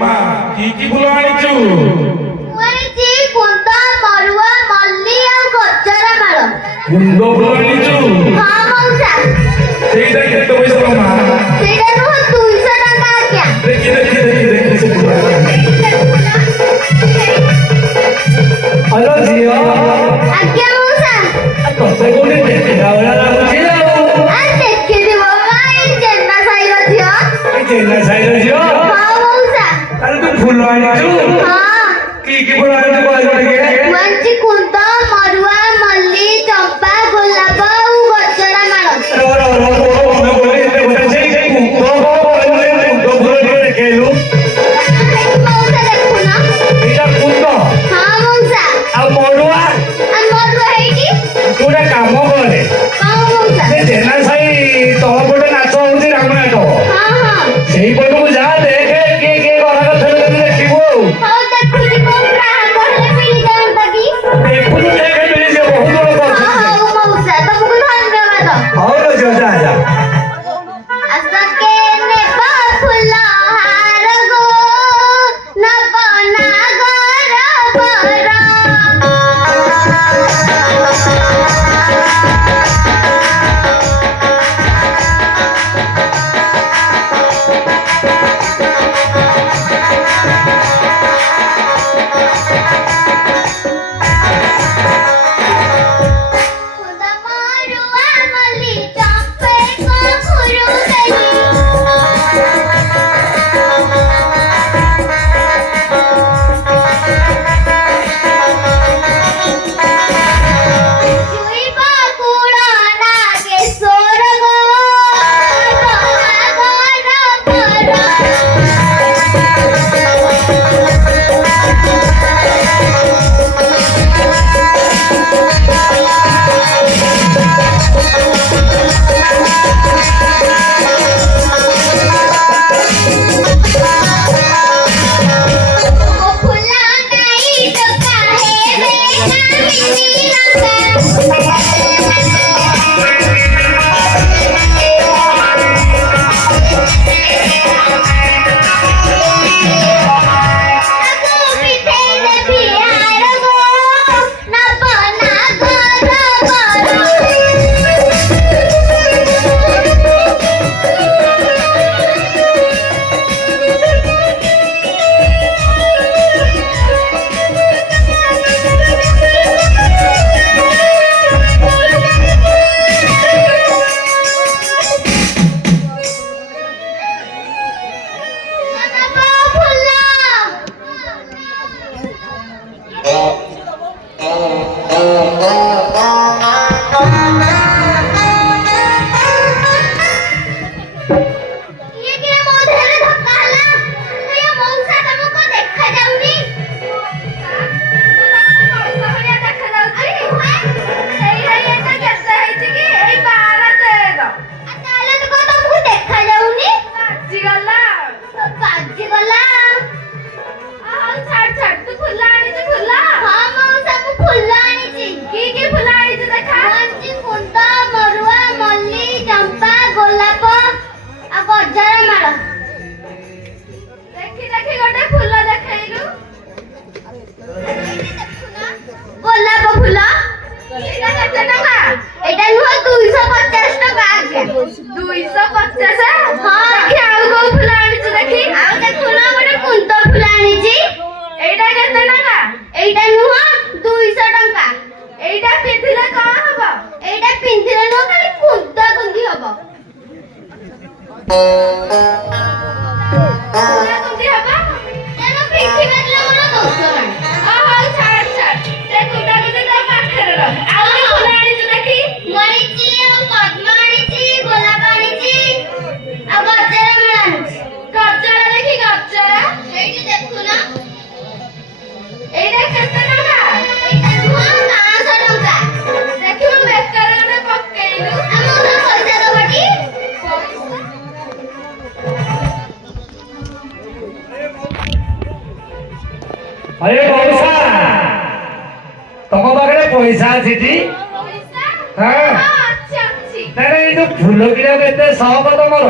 মা কি ফুল আনিছু? আনিছি কুন্দ মরুয়া মল্লি আর গজরা মাଳ। কুন্দ ফুল আনিছু? হ্যাঁ মৌসা। সেইটা কেতে পয়সা মা? সেইটা নু 200 টাকা আজ্ঞা। দেখি সে ফুল। হ্যালো ঝিও। আজ্ঞা মৌসা। তোতে কোনে দেখা ওলা লাগুছি না? আর দেখি দিব মা এই জেন্না সাইর ঝিও। এই চেন্না সাইড ঝিও। হ্যাঁ মৌসা। আরে তুই ফুল আনিছু? হ্যাঁ। কি ফুল আনিছু কই দেখে? আনিছি কুন্দ মরুয়া মল্লি চম্পা গোলাপ ଆଉ গজরা মাଳ। মৌসা দেখুন। এটা কুন্দ হ্যাঁ মৌসা। আর মরুয়া আর মরুয়া এইটি। তোরা কাম করে হ্যাঁ মৌসা। ସେ ଜେନା ସାହି ତଳ ପଟେ ନାଚ ହଉଛି ରାମନାଟ হ্যাঁ হ্যাঁ। ସେଇ ପଟକୁ ଯା ଦେଖେ କିଏ କିଏ ଗରା କଥା ଦେଖିବୁ ଆଉ ହଉ ଦେଖୁଛି କୋଉ ଗ୍ରାହକ ହେଲେ ମିଳି ଯାଆନ୍ତା କି? ଦେଖୁଛୁ ଦେଖେ ମିଳିଯିବ ବହୁତ ଲୋକ ହଁ ଅଛନ୍ତି ହଉ ମଉସା ତମକୁ ଧନ୍ୟବାଦ। ହଉ ଲୋ ଝିଅ ଯା ଯା ଆସକେ ନେବ ଫୁଲ ହାର ଗୋ ନବ ନାଗର ବର। କୁନ୍ଦ ମରୁଆ ମଲ୍ଲି ଚମ୍ପେ କପୁରୁ ଦେଲି। ଜୁଇ ବକୁଳ ନାଗେଶ୍ୱର ଗୋ ନବ ନାଗର ବର। ଓ ଫୁଲ ନାଇ ଟୋକା ହେବେ କାହିଁକି ତାକୁ ପିଠେଇ ଦେବି ହାର ଗୋ ନବ ନାଗର ବର। ନବ ଫୁଲ। ଇଏ କିଏ ମୋ ଦେହରେ ଧକ୍କା ହେଲା? ଏ ମଉସା ତମକୁ ଦେଖାଯାଉନି? ମଉସା ଭଳିଆ ଦେଖାଯାଉଛି? ହେଇ ହେଇ ଏଟା କେତେ ହେଇଛି କି? ଏଇ 12-13। ତାହେଲେ ତ କଣ ତମକୁ ଦେଖାଯାଉନି? ବାଜିଗଲା। ବାଜିଗଲା। ହଉ ଛାଡ ତୁ ଫୁଲ ଆଣିଛୁ ଫୁଲ? ହଁ ମଉସା ମୁଁ ଫୁଲ ଆଣିଛି। କି ଫୁଲ ଆଣିଛୁ ଦେଖା? ଆଣିଛି କୁନ୍ଦ ମରୁଆ ମଲ୍ଲି ଚମ୍ପା ଗୋଲାପ ଆଉ ଗଜରା ମାଳ। ଦେଖି ଗୋଟେ ଫୁଲ ଦେଖେଇଲୁ। ଗୋଲାପ ଫୁଲ। ଏଇଟା କେତେ ଟଙ୍କା? ଏଇଟା ନୁହଁ 250 ଟଙ୍କା ଆଜ୍ଞା। 250? ହଁ। ଦେଖି ଆଉ କୋଉ ଫୁଲ ଆଣିଛୁ ଦେଖି? ଆଉ ଦେଖୁନ ଗୋଟେ କୁନ୍ଦ ଫୁଲ ଆଣିଛି। ଏଇଟା କେତେ ଟଙ୍କା? ଏଇଟା ନୁହଁ 200 ଟଙ୍କା। ଏଇଟା ପିନ୍ଧିଲେ କଣ ହବ? ଏଇଟା ପିନ୍ଧିଲେ ନୁହଁ ଖାଲି କୁନ୍ଦ କୁନ୍ଦି ହବ। କୁନ୍ଦ କୁନ୍ଦି ହବ? ତେଣୁ ପିଠି ବାଜିଲେ ମୋର ଦୋଷ ନାହିଁ। ହଉ ଛାଡ ସେ କୁନ୍ଦ କୁନ୍ଦି ତୋ ପାଖରେ ରଖ। ଆଉ ଗୋଟେ ଫୁଲ ଆଣିଛୁ ଦେଖି? ମୁଁ ଆଣିଛି ପଦ୍ମ ଆଣିଛି ଗୋଲାପ ଆଣିଛି ଆଉ ଗଜରା ମାଳ ଆଣିଛି। ଗଜରା ଦେଖି ଗଜରା। ଏଇଠି ଦେଖୁନ। ଏଇଟା କେତେ ଟଙ୍କା? ଏଇଟା ନୁହଁ 500 ଟଙ୍କା। ଦେଖିବୁ ବେକାରେ ଗୋଟେ ପକେଇଲୁ। ଆମକୁ ପଇସା ଦବଟି? अरे मौसा तम पाखे पैसा अच्छी हाँ नारे ये जो फूल किना केते शौक तुमर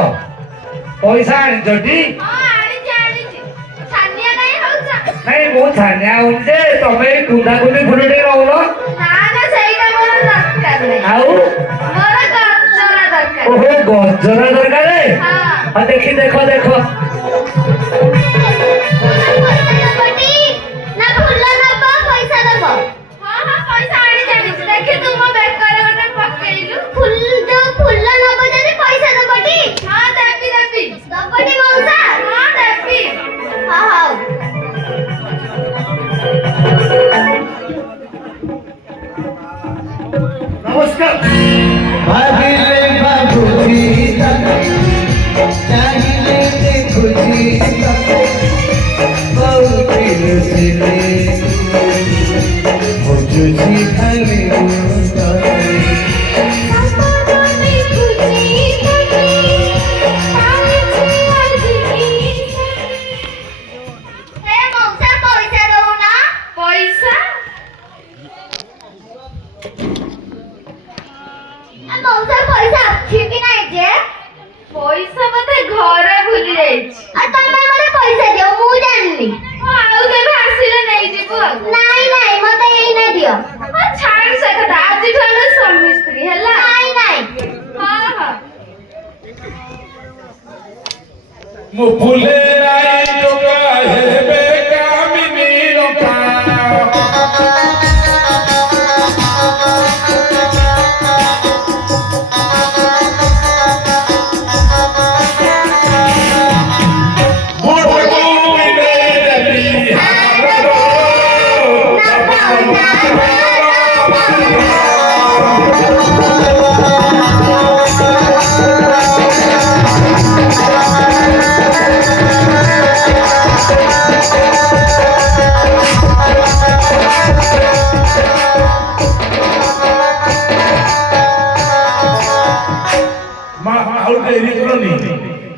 पैसा आनिछटी ନାଇଁ ମୁଁ ଛାନିଆ ହଉଛି ଯେ ତମେ କୁନ୍ଦା କୁନ୍ଦି ଫୁଲ ଟିକେ ରହୁନ ନା ନା ସେଇଟା ମୋର ଦରକାର ନାହିଁ। ଆଉ ମୋର ଗଜରା ଦରକାର। ଓହୋ ଗଜରା ଦରକାର ହଁ। ଦେଖି ଦେଖ ଦେଖ ନା ଫୁଲ ନବ ପଇସା ଦବ। ହଁ ହଁ ପଇସା ଆଣି ଜାଣିଛି। ଦେଖି ତୁ ମୋ ବେକରେ ଗୋଟେ ପକେଇଲୁ। ଯୋଉ ଫୁଲ ନବ ଯଦି ପଇସା ଦବଟି? ହଁ ଦେବି ଦେବି। ଦବଟି ମଉସା? ହଁ ଦେବି। ହଁ ହଉ। ନମସ୍କାର भागिले बाबूजी चाहिए देखुजी बहुत दिल खोजुजी खाली ହେ ମଉସା ପଇସା ଦଉନା। ପଇସା? ମଉସା ପଇସା ଅଛି କି ନାଇଁ ଯେ? ପଇସା ବୋଧେ ଘରେ ଭୁଲି ଯାଇଛି। ତମେ ମୋତେ ପଇସା ଦିଅ ମୁଁ ଜାଣିନି। ଆଉ କେବେ ଆସିଲେ ନେଇଯିବୁ ଆଉ। ନାଇଁ ନାଇଁ ମୋତେ ଏଇନା ଦିଅ। ଛାଡ଼ ସେ କଥା ଆଜିଠୁ ଆମେ ସ୍ୱାମୀ ସ୍ତ୍ରୀ ହେଲା। ନାଇଁ ନାଇଁ। ହଁ ହଁ। ମୁଁ ଫୁଲେ ନାଇ ଟୋକା ହେବେ କାମିନୀ ରକା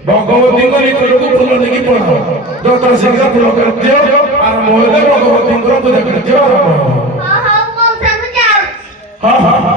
ଭଗବତୀଙ୍କ ନିକଟକୁ ଫୁଲ ନେଇକି ପଳାଅ ଯଥା ଶୀଘ୍ର ଫୁଲ କାର୍ଯ୍ୟ ଆରମ୍ଭ ହେଲେ ଭଗବତୀଙ୍କର ପୂଜା କାର୍ଯ୍ୟ ଆରମ୍ଭ ହେବ। ହଉ ମଉସା ମୁଁ ଯାଉଛି। ହଁ ହଁ